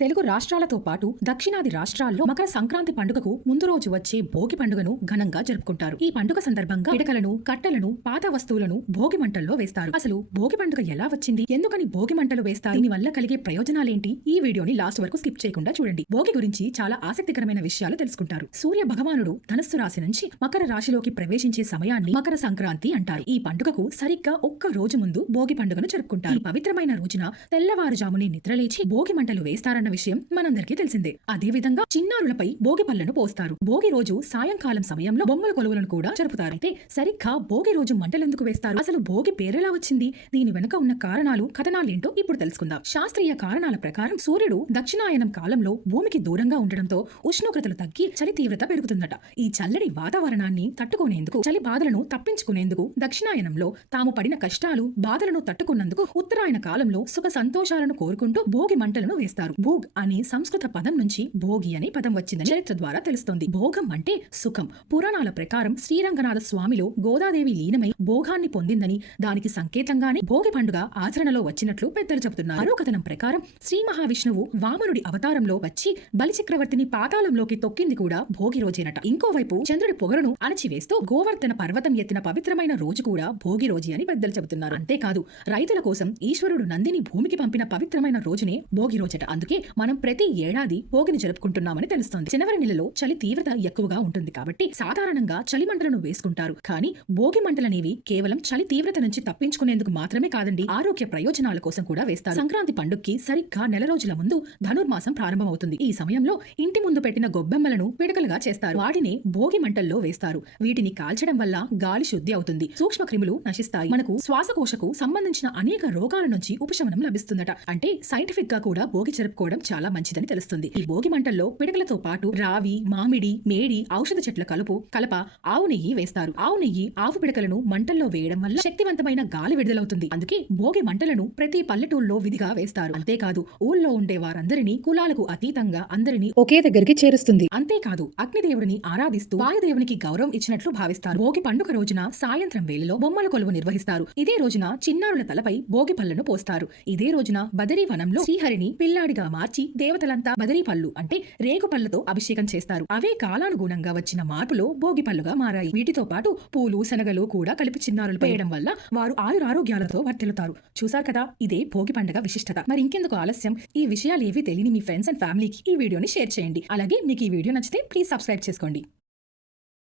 తెలుగు రాష్ట్రాలతో పాటు దక్షిణాది రాష్ట్రాల్లో మకర సంక్రాంతి పండుగకు ముందు రోజు వచ్చే భోగి పండుగను ఘనంగా జరుపుకుంటారు. ఈ పండుగ సందర్భంగా పిడకలను కట్టలను పాత వస్తువులను భోగి మంటల్లో వేస్తారు. అసలు భోగి పండుగ ఎలా వచ్చింది? ఎందుకని భోగి మంటలు వేస్తారు? దీని వల్ల కలిగే ప్రయోజనాలేంటి? ఈ వీడియోని లాస్ట్ వరకు స్కిప్ చేయకుండా చూడండి. భోగి గురించి చాలా ఆసక్తికరమైన విషయాలు తెలుసుకుంటారు. సూర్య భగవానుడు ధనస్సు రాశి నుంచి మకర రాశిలోకి ప్రవేశించే సమయాన్ని మకర సంక్రాంతి అంటారు. ఈ పండుగకు సరిగ్గా ఒక్క రోజు ముందు భోగి పండుగను జరుపుకుంటారు. పవిత్రమైన రోజున తెల్లవారుజాముని నిద్రలేచి భోగి మంటలు వేస్తారని వేస్తారన్న విషయం మనందరికీ తెలిసిందే. అదే విధంగా చిన్నారులపై భోగి పళ్ళను పోస్తారు. భోగి రోజు సాయంకాలం సమయంలో బొమ్మల కొలువులను కూడా జరుపుతారు. అయితే సరిగ్గా భోగి రోజు మంటలెందుకు వేస్తారు? అసలు భోగి పేరెలా వచ్చింది? దీని వెనుక ఉన్న కారణాలు కథనాలేంటో ఇప్పుడు తెలుసుకుందాం. శాస్త్రీయ కారణాల ప్రకారం సూర్యుడు దక్షిణాయనం కాలంలో భూమికి దూరంగా ఉండడంతో ఉష్ణోగ్రతలు తగ్గి చలి తీవ్రత పెరుగుతుందట. ఈ చల్లడి వాతావరణాన్ని తట్టుకునేందుకు చలి బాధలను తప్పించుకునేందుకు దక్షిణాయనంలో తాము పడిన కష్టాలు బాధలను తట్టుకున్నందుకు ఉత్తరాయణ కాలంలో సుఖ సంతోషాలను కోరుకుంటూ భోగి మంటలను వేస్తారు. భోగ్ అనే సంస్కృత పదం నుంచి భోగి అనే పదం వచ్చిందని చరిత్ర ద్వారా తెలుస్తోంది. భోగం అంటే సుఖం. పురాణాల ప్రకారం శ్రీరంగనాథ స్వామిలో గోదాదేవి లీనమై భోగాన్ని పొందిందని దానికి సంకేతంగానే భోగి పండుగ ఆచరణలో వచ్చినట్లు పెద్దలు చెబుతున్నారు. మరో కథనం ప్రకారం శ్రీ మహావిష్ణువు వామనుడి అవతారంలో వచ్చి బలిచక్రవర్తిని పాతాళంలోకి తొక్కింది కూడా భోగి రోజేనట. ఇంకోవైపు చంద్రుడి పొగరును అణచివేస్తూ గోవర్ధన పర్వతం ఎత్తిన పవిత్రమైన రోజు కూడా భోగి రోజు అని పెద్దలు చెబుతున్నారు. అంతేకాదు రైతుల కోసం ఈశ్వరుడు నందిని భూమికి పంపిన పవిత్రమైన రోజునే భోగి రోజట. అందుకే మనం ప్రతి ఏడాది భోగిని జరుపుకుంటున్నామని తెలుస్తోంది. జనవరి నెలలో చలి తీవ్రత ఎక్కువగా ఉంటుంది కాబట్టి సాధారణంగా చలి మంటలను వేసుకుంటారు. కానీ భోగి మంటలనేవి కేవలం చలి తీవ్రత నుంచి తప్పించుకునేందుకు మాత్రమే కాదండి ఆరోగ్య ప్రయోజనాల కోసం కూడా వేస్తారు. సంక్రాంతి పండుగకి సరిగ్గా నెల రోజుల ముందు ధనుర్మాసం ప్రారంభమవుతుంది. ఈ సమయంలో ఇంటి ముందు పెట్టిన గొబ్బెమ్మలను పిడకలుగా చేస్తారు. వాటిని భోగి మంటల్లో వేస్తారు. వీటిని కాల్చడం వల్ల గాలి శుద్ధి అవుతుంది. సూక్ష్మ క్రిములు నశిస్తాయి. మనకు శ్వాసకోశకు సంబంధించిన అనేక రోగాల నుంచి ఉపశమనం లభిస్తుందట. అంటే సైంటిఫిక్గా కూడా భోగి జరుపుకోవడం చాలా మంచిదని తెలుస్తుంది. ఈ భోగి మంటల్లో పిడకలతో పాటు రావి మామిడి మేడి ఔషధ చెట్ల కలుపు కలప ఆవు నెయ్యి వేస్తారు. ఆవు నెయ్యి ఆవు పిడకలను మంటల్లో వేయడం వల్ల శక్తివంతమైన గాలి విడుదలవుతుంది. అందుకే భోగి మంటలను ప్రతి పల్లెటూళ్ళలో విధిగా వేస్తారు. అంతేకాదు ఊళ్ళో ఉండే వారందరినీ కులాలకు అతీతంగా అందరినీ ఒకే దగ్గరికి చేరుస్తుంది. అంతేకాదు అగ్నిదేవుడిని ఆరాధిస్తూ వాయుదేవునికి గౌరవం ఇచ్చినట్లు భావిస్తారు. భోగి పండుగ రోజున సాయంత్రం వేళలో బొమ్మల కొలువు నిర్వహిస్తారు. ఇదే రోజున చిన్నారుల తలపై భోగి పళ్ళను పోస్తారు. ఇదే రోజున బదరీ వనంలో శ్రీహరిని పిల్లాడిగా మార్చి దేవతలంతా బదరీ పళ్ళు అంటే రేగు పళ్ళతో అభిషేకం చేస్తారు. అవే కాలానుగుణంగా వచ్చిన మార్పులో భోగి పళ్ళుగా మారాయి. వీటితో పాటు పూలు శనగలు కూడా కలిపి చిన్నారులు వేయడం వల్ల వారు ఆయురారోగ్యాలతో వర్తిల్లుతారు. చూసారు కదా? ఇదే భోగి పండుగ విశిష్టత. మరి ఇంకెందుకు ఆలస్యం? ఈ విషయాలు ఏవి తెలియని మీ ఫ్రెండ్స్ అండ్ ఫ్యామిలీకి ఈ వీడియోని షేర్ చేయండి. అలాగే మీకు ఈ వీడియో నచ్చితే ప్లీజ్ సబ్స్క్రైబ్ చేసుకోండి.